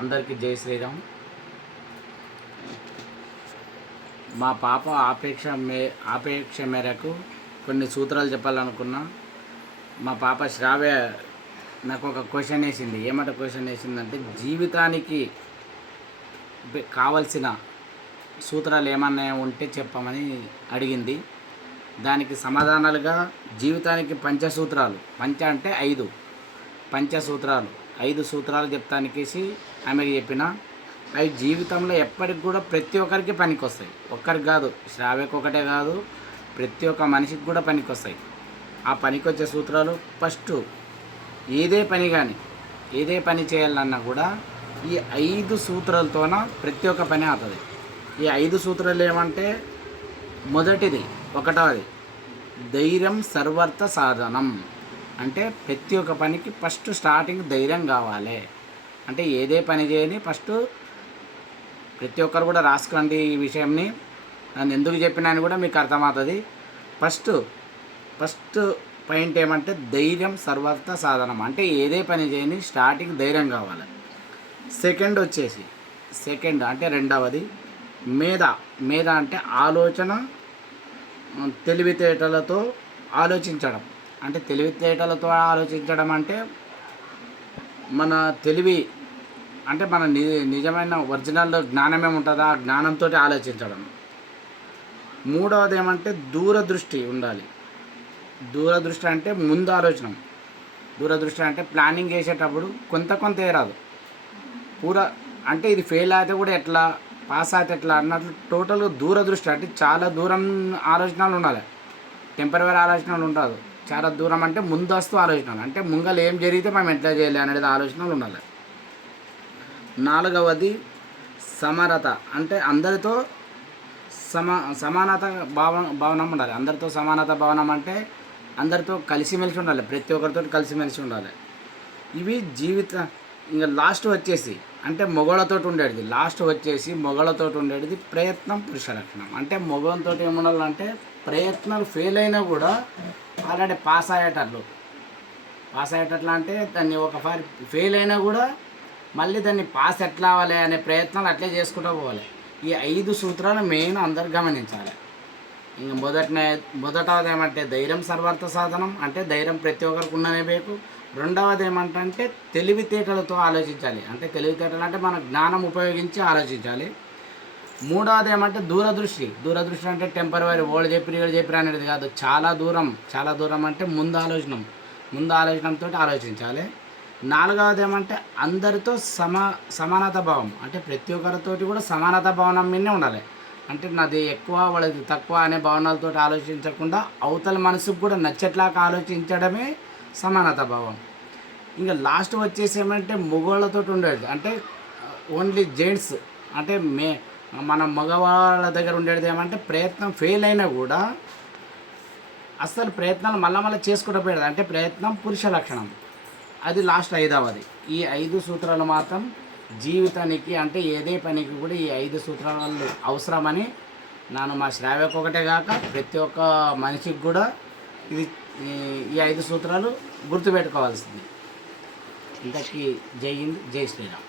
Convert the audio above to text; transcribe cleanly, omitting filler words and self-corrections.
అందరికీ జై శ్రీరామ్. మా పాప ఆపేక్ష మేరకు కొన్ని సూత్రాలు చెప్పాలనుకున్నా. మా పాప శ్రావ్య నాకు ఒక క్వశ్చన్ వేసింది. ఏమంటే క్వశ్చన్ వేసిందంటే, జీవితానికి కావలసిన సూత్రాలు ఏమన్నా ఉంటే చెప్పమని అడిగింది. దానికి సమాధానాలుగా జీవితానికి పంచసూత్రాలు, పంచ అంటే 5 పంచసూత్రాలు, 5 సూత్రాలు చెప్తానికేసి ఆమెకి చెప్పిన. అవి జీవితంలో ఎప్పటికి కూడా ప్రతి ఒక్కరికి పనికొస్తాయి. ఒక్కరికి కాదు, శ్రావ్యకు ఒకటే కాదు, ప్రతి ఒక్క మనిషికి కూడా పనికొస్తాయి. ఆ పనికొచ్చే సూత్రాలు, ఫస్ట్ ఏదే పని చేయాలన్నా కూడా ఈ 5 సూత్రాలతోన ప్రతి ఒక్క పని అవుతుంది. ఈ 5 సూత్రాలు ఏమంటే, ఒకటవది ధైర్యం సర్వార్థ సాధనం. అంటే ప్రతి ఒక్క పనికి ఫస్ట్ స్టార్టింగ్ ధైర్యం కావాలి. అంటే ఏదే పని చేయని ఫస్ట్ ప్రతి ఒక్కరు కూడా రాసుకోండి ఈ విషయంని. నన్ను ఎందుకు చెప్పినా అని కూడా మీకు అర్థమవుతుంది. ఫస్ట్ పాయింట్ ఏమంటే, ధైర్యం సర్వార్థ సాధనం. అంటే ఏదే పని చేయని స్టార్టింగ్ ధైర్యం కావాలి. సెకండ్ అంటే రెండవది మేధ అంటే ఆలోచన, తెలివితేటలతో ఆలోచించడం. అంటే తెలివితేటలతో ఆలోచించడం అంటే మన తెలివి అంటే మన నిజమైన ఒరిజినల్ జ్ఞానం ఏముంటుందో ఆ జ్ఞానంతో ఆలోచించడం. మూడవది ఏమంటే దూరదృష్టి ఉండాలి. దూరదృష్టి అంటే ముందు ఆలోచన. దూరదృష్టి అంటే ప్లానింగ్ చేసేటప్పుడు కొంత రాదు అంటే ఇది ఫెయిల్ అయితే కూడా ఎట్లా, పాస్ అయితే ఎట్లా అన్నట్లు టోటల్గా దూరదృష్టి అంటే చాలా దూరం ఆలోచనలు ఉండాలి. టెంపరరీ ఆలోచనలు ఉండదు. చాలా దూరం అంటే ముందస్తు ఆలోచనలు, అంటే ముంగలు ఏం జరిగితే మనం ఎట్లా చేయాలి అనేది ఆలోచనలు ఉండాలి. నాలుగవది సమరత. అంటే అందరితో సమానత భావనం ఉండాలి. అందరితో సమానత భావనం అంటే అందరితో కలిసిమెలిసి ఉండాలి. ప్రతి ఒక్కరితో కలిసిమెలిసి ఉండాలి. ఇవి ఇంకా లాస్ట్ వచ్చేసి అంటే మొగలతో ఉండేది ప్రయత్నం పురుష లక్షణం. అంటే మొగంతో ఏముండాలంటే ప్రయత్నాలు ఫెయిల్ అయినా కూడా ఆల్రెడీ పాస్ అయ్యేటట్లు అంటే దాన్ని ఒకసారి ఫెయిల్ అయినా కూడా మళ్ళీ దాన్ని పాస్ ఎట్లా అవ్వాలి అనే ప్రయత్నాలు అట్లే చేసుకుంటూ పోవాలి. ఈ 5 సూత్రాలు మెయిన్ అందరు గమనించాలి. ఇంకా మొదటది ఏమంటే ధైర్యం సర్వార్థ సాధనం. అంటే ధైర్యం ప్రతి ఒక్కరికి ఉన్ననే ಬೇಕು. రెండవది ఏమంటే తెలివితేటలతో ఆలోచించాలి. అంటే తెలివితేటలు అంటే మన జ్ఞానం ఉపయోగించి ఆలోచించాలి. మూడవది ఏమంటే దూరదృష్టి అంటే టెంపరరీ ఓల్డ్ చెప్పిరు అనేది కాదు. చాలా దూరం అంటే ముందు ఆలోచనతో ఆలోచించాలి. నాలుగవది ఏమంటే అందరితో సమానత భావం. అంటే ప్రతి ఒక్కరితోటి కూడా సమానత భావన మీదనే ఉండాలి. అంటే నాది ఎక్కువ వాళ్ళది తక్కువ అనే భావనలతో ఆలోచించకుండా అవతల మనసుకు కూడా నచ్చేట్లాగా ఆలోచించడమే సమానత భావం. ఇంకా లాస్ట్ వచ్చేసి ఏమంటే మగవాళ్ళతో ఉండేది. అంటే ఓన్లీ జెంట్స్ అంటే మన మగవాళ్ళ దగ్గర ఉండేది ఏమంటే ప్రయత్నం ఫెయిల్ అయినా కూడా అస్సలు ప్రయత్నాలు మళ్ళీ చేసుకుంటూ పోయేది. అంటే ప్రయత్నం పురుష లక్షణం. అది లాస్ట్ 5వది. ఈ 5 సూత్రాలు మాత్రం జీవితానికి అంటే ఏదే పనికి కూడా ఈ 5 సూత్రాలు అవసరమని మా శ్రావ్యకు ఒకటే కాక ప్రతి ఒక్క మనిషికి కూడా ఈ 5 సూత్రాలు గుర్తుపెట్టుకోవాల్సింది. ఇంతకీ జై హింద్, జై శ్రీరామ్.